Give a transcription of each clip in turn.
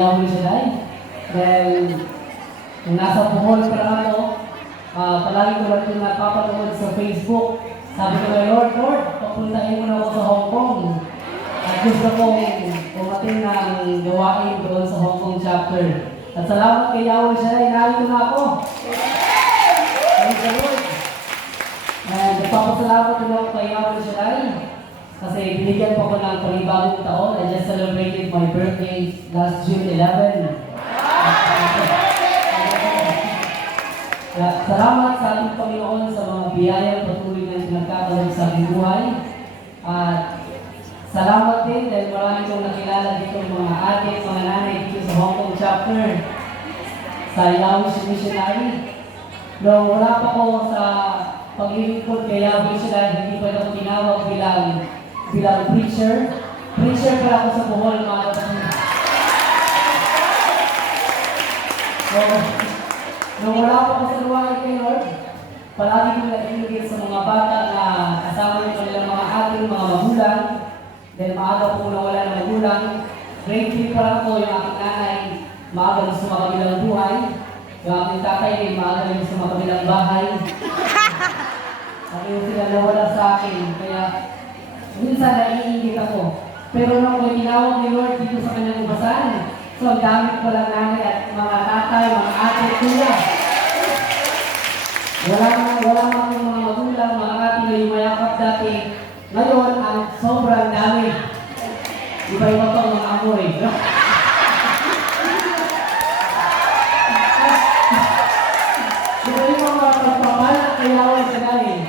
Yahweh Shaddai. Dahil kung nasa Bohol pa lang ako, ah, palagi ko lang yung napapanood sa Facebook. Sabi ko kay Lord, Lord, papuntahin mo na ako sa Hong Kong. At gusto kong pumating ng gawain doon sa Hong Kong chapter. At salamat kay Yahweh Shaddai, narito na ako. Praise the Lord. And nagpapasalamat din ako kay Yahweh Shaddai. Kasi binigyan po ko ng panibagong taon. I just celebrated my birthday last June 11. Kaya salamat sa ating Panginoon sa mga biyayang patuloy na pinagkakaroon sa aking buhay. At salamat din dahil marami kong nakilala dito mga ate, mga nanay dito sa Hong Kong chapter sa Yahweh Missionary. Nung wala pa ko sa paglilingkod kay Yahweh Missionary, hindi pa ako tinawag bilang bilang preacher. Preacher pala ako sa Bohol, mga kapatid. So, nung wala pa ako sa luwagan kay Lord, palagi ko nag-ingit sa mga bata na kasama yung kanilang mga ating mga magulang. Dahil maaga po nawala ng magulang. Grade 3 pa lang po yung aking nanay, maaga gusto makabilang buhay. Yung aking tatay ay maaga rin gusto makabilang bahay. At yung sila nawala sa akin. Kaya minsan naiingit ako. Pero nung may tinawag ni Lord dito sa kanyang basahan, so ang dami ko lang nanay at mga tatay, mga ate, kuya. Wala na, wala mang yung mga magulang, mga ate na yung mayakap dati. Ngayon, ang sobrang dami. Iba-iba to ang amoy. Yung mga pagpapala Yahweh sa galing.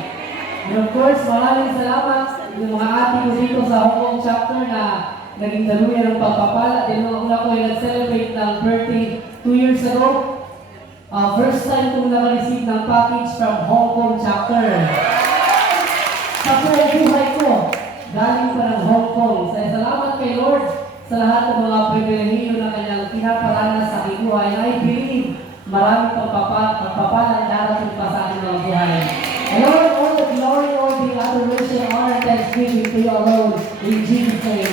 And of course, maraming salamat yung mga ate ko dito sa Hong Kong chapter na naging daluyan ng pagpapala. Din nung una ko ay nag-celebrate ng birthday two years ago. Uh, first time kong naka-receive ng package from Hong Kong chapter. Sa buong buhay ko, galing pa ng Hong Kong. Sa salamat kay Lord sa lahat ng mga pribilehiyo na kanyang pinaparanas sa aking buhay. I believe maraming pagpapa- We are all Lord in Jesus' name.